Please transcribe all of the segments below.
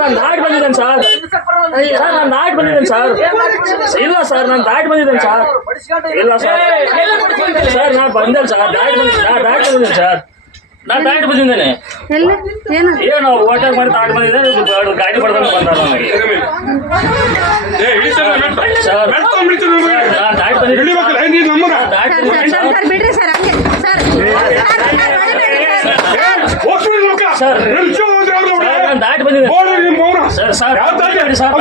ನಾನು ದಾಟಿ ಬಂದಿದ್ದೇನೆ ಸರ್. ನಾನು ದಾಟಿ ಬಂದಿದ್ದೇನೆ ಸರ್. ಇಲ್ಲ ಸರ್, ನಾನು ದಾಟಿ ಬಂದಿದ್ದೇನೆ ಸರ್. ಇಲ್ಲ ಸರ್, ಸರ್ ನಾನು ಬಂದೆ ಸರ್. ದಾಟಿ ಬಂದಿದ್ದೇನೆ ಸರ್. ನಾನು ದಾಟಿ ಬಂದಿದ್ದೇನೆ. ಏನು ಓಟಾಗ ಮಾಡಿ ದಾಟಿ ಬಂದಿದ್ದೇನೆ. ಗಾಡಿ ಬಡ್ದಂಗೆ ಬಂದ ನನಗೆ ಸರ್. ನಾನು ದಾಟಿ ಬಂದಿದ್ದೇನೆ. ಸರ್ ನಾನು ದಾಟಿ ಬಂದಿದ್ದೇನೆ ಸರ್.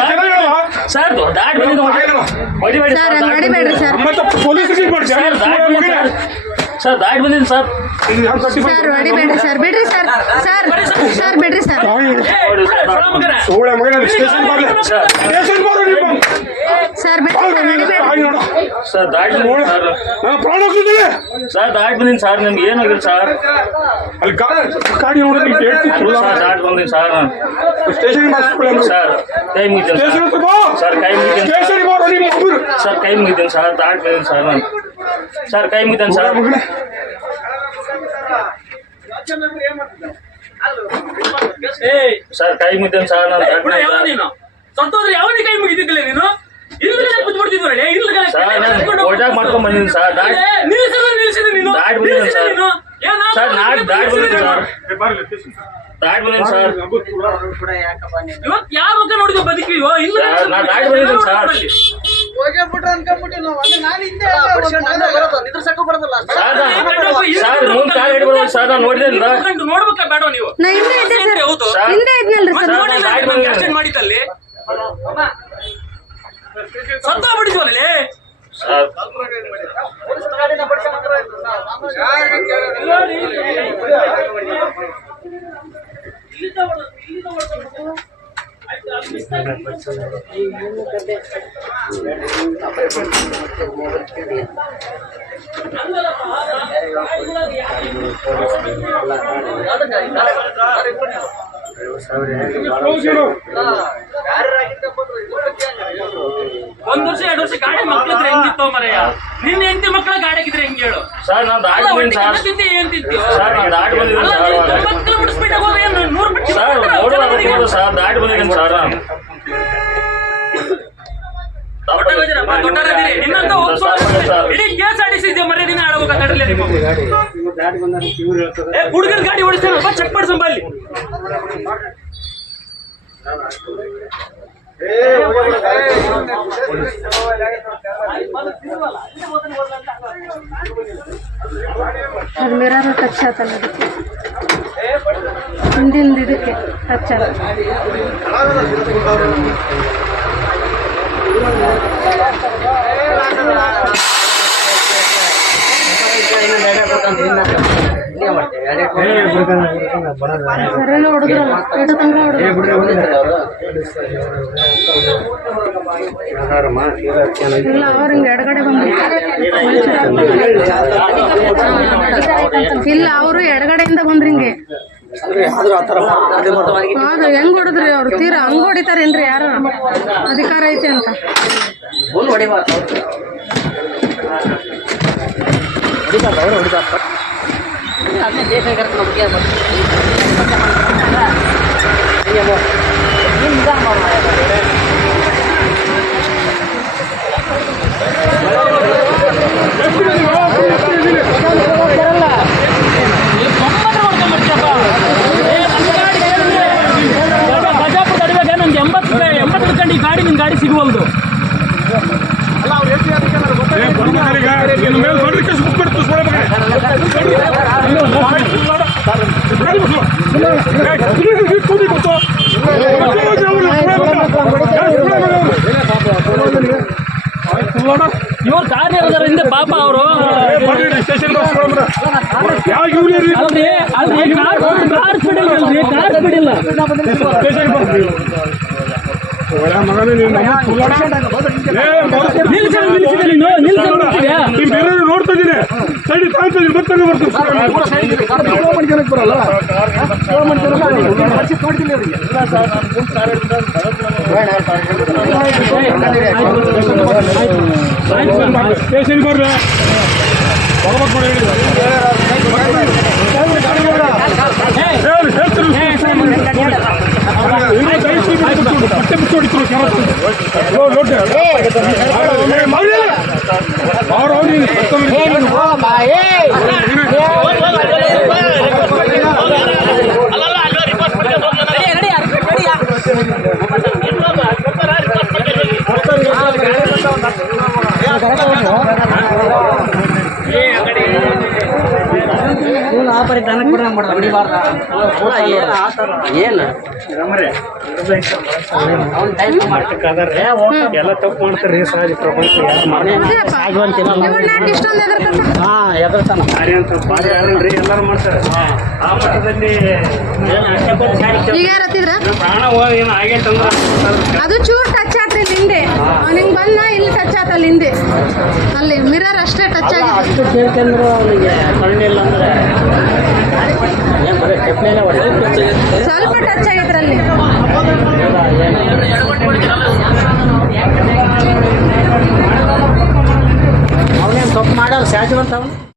ಸರ್ ದಾಟಿ ಬಂದಿದ್ದೇನೆ. ಹೊಡಿಬೇಡಿ ಸರ್. ಸರ್ ದಾಟಿ ಬಂದಿದ್ದೀನಿ ಸರ್. ಹೊಡಿಬೇಡ್ರಿ ಸರ್. ಬಿಡ್ರಿ ಸರ್. ಸರ್ ಬಿಡ್ರಿ ಸರ್. ಸರ್ ಸರ್ ದಾಟಿ ಸರ್ ದಾಟಿ ಬಂದಿನಿ ಸರ್. ನಿಮ್ಗೆ ಏನಾಗಿಲ್ಲ ಸರ್. ಅಲ್ಲಿ ಗಾಡಿ ನೋಡಿ ದಾಟಿ ಬಂದಿನಿ ಸರ್. ಸರ್ ಕೈ ಮುಗಿದ್ದೇನೆ ಸರ್. ಕೈ ಮುಗಿದ್ದೇನೆ ಸರ್. ಕೈ ಮುಗಿದ್ದೇನೆ ಸರ್. ದಾಟಿ ಬಂದಿನಿ ಸರ್ ನಾನು. ಸರ್ ಕೈ ಮುಗಿದ್ದೇನೆ ಸರ್. ಸರ್ ಕೈ ಮುಗಿದ್ದೇನೆ ಸರ್. ನಾನು ಸಂತೋಷ ಯಾವನಿಗೆ ಕೈ ಮುಗಿದಿಲ್ಲ ನೀನು? ಓಟಾಗ ಮಾಡ್ಕೊಂಡ್ ಬಂದಿದ್ದೀನಿ ಸರ್. ದಾಟಿ ಬಂದಿದ್ದೀನಿ ಸರ್. ಸರ್ ದಾಟಿ ಬಂದಿದ್ದೀನಿ ಸರ್. ದಾಟಿ ಬಂದಿದ್ದೀನಿ ಸರ್. ಇವತ್ತು ಯಾವ ಮುಖ ನೋಡಿದ್ವಿ ಬದುಕಿವೋ? ನಾನು ದಾಟಿ ಬಂದಿದ್ದೀನಿ ಸರ್. ಸರ್ ಮುಂದೆ ಕಾಲು ಹಿಡ್ಬೋದು ಸರ್. ನಾನು ನೋಡಿದ್ದೇನೆ ನೋಡ್ಬೇಕಾ ಬೇಡ ನೀವು? ಮಾಡಿದಲ್ಲಿ ಸತ್ತ ಬಿಡಿದ್ವಲ್ಲಿ ಸರ್. ಒಂದ್ ವರ್ಷ 2 ವರ್ಷ ಗಾಡಿ ಮಕ್ಳಿದ್ರೆ ಹೆಂಗಿತ್ತು ಮರೆಯ? ನಿನ್ನ ಹೆಂಡತಿ ಮಕ್ಕಳ ಗಾಡಿ ಹಾಕಿದ್ರೆ ಹೆಂಗ್ ಹೇಳು ಸರ್? ನಾನು ದಾಟಿ ಬಂದಿದ್ದೀನಿ ಸರ್. ಏನ್ ತಿಂತೀವಿ ಸರ್? ನಾನು ದಾಟಿ ಬಂದಿದ್ದೀನಿ ಸರ್. 90 ಕಿಲೋಮೀಟರ್ ಸ್ಪೀಡ್ ಹೋದ್ರೆ ಏನು 100 ಬಿಟ್ಟು ಸರ್ ನೋಡೋದು ಸರ್. ದಾಟಿ ಬಂದಿದ್ದೀನಿ ಸರ್ ನಾನು. ನಿನ್ನಂತ ಇಡೀ KSRTC ಇದೆ ಮರ್ಯಾದೆ. ದಿನ ಆಡೋಗ ಕಡಲೆ ಹುಡುಗರ ಗಾಡಿ ಓಡಿಸ್ತಾನಪ್ಪ. ಚೆಕ್ ಮಾಡ್ಸಂಬ ಅಲ್ಲಿ. ಅದು ಮಿರರ್ ಟಚ್ ಆತಲ್ಲ, ಅದಕ್ಕೆ ಹಿಂದಿಂದ ಇದಕ್ಕೆ ಟಚ್ ಆತ. ಸರಿಯಾಗಿ ಹೊಡೆದ್ರಲ್ಲ, ಎಷ್ಟು ತನಕ ಇಲ್ಲ. ಅವ್ರ ಹಿಂಗೆ ಎಡಗಡೆ ಇಲ್ಲ, ಅವರು ಎಡಗಡೆಯಿಂದ ಬಂದ್ರಿ ಹಿಂಗೆ. ಹೌದು, ಹೆಂಗ್ ಹೊಡೆದ್ರಿ ಅವ್ರು? ತೀರಾ ಹಂಗ್ ಹೊಡಿತಾರೇನ್ರಿ? ಯಾರು ಅಧಿಕಾರ ಐತೆ ಅಂತ ಗಾಡಿ ನಿನ್ ಗಾಡಿ ಸಿಗುವಲ್ದು. ಇವ್ರು ಕಾರ್ ಇರೋದಾರ ಹಿಂದೆ ಪಾಪ ಅವರು. ಕಾರ್ ಸ್ಪೀಡ್ ಇಲ್ಲ. ಮಗನೇ ನೀನು ನೋಡ್ತಾ ಇದ್ದೀನಿ ಸೈಡ್ ತಾಳ್ತಾ ಇದ್ದೀನಿ ಮತ್ತೆ ಬರಲ್ಲ ಸ್ಟೇಷನ್ ಬರ್ರಿ ಬಟ್ಟೆ ಬಿಟ್ಟು ಎಲ್ಲ ತಪ್ಪು ಮಾಡ್ತಾರೆ ಸಹಜ ಪ್ರಪಂಚ ಎಲ್ಲರೂ ಮಾಡ್ತಾರೆ ಆ ಮಟ್ಟದಲ್ಲಿ ಈಗ ಯಾರು ಹತ್ತಿದ್ರ ಪ್ರಾಣ ಹೋಗಿ ಏನು ಆಗೈತಂದ್ರೆ ಅದು ಚೂರ್ ಟಚ್ ಆತ್ರಿ ಇಲ್ಲಿ ಹಿಂದೆ ಅವ್ನಿಗೆ ಬಂದ ಇಲ್ಲಿ ಟಚ್ ಆತ ಅಲ್ಲಿ ಹಿಂದೆ ಅಲ್ಲಿ ಮಿರರ್ ಅಷ್ಟೇ ಟಚ್ ಆಗಿದೆ ಅಷ್ಟು ಕೇಳ್ಕೊಂಡ್ರು ಅವನಿಗೆ ಕಣ್ಣಿಲ್ಲ ಅಂದ್ರೆ ಏನು ಬರೀ ಚಪ್ಪಲಿನೇ ಹೊಡೆದು ಸ್ವಲ್ಪ ಟಚ್ ಆಗೈತ್ರಿ ಅಲ್ಲಿ ಅವನೇನು ತಪ್ಪು ಮಾಡೋರು ಸಹಜವಂತ ಅವನು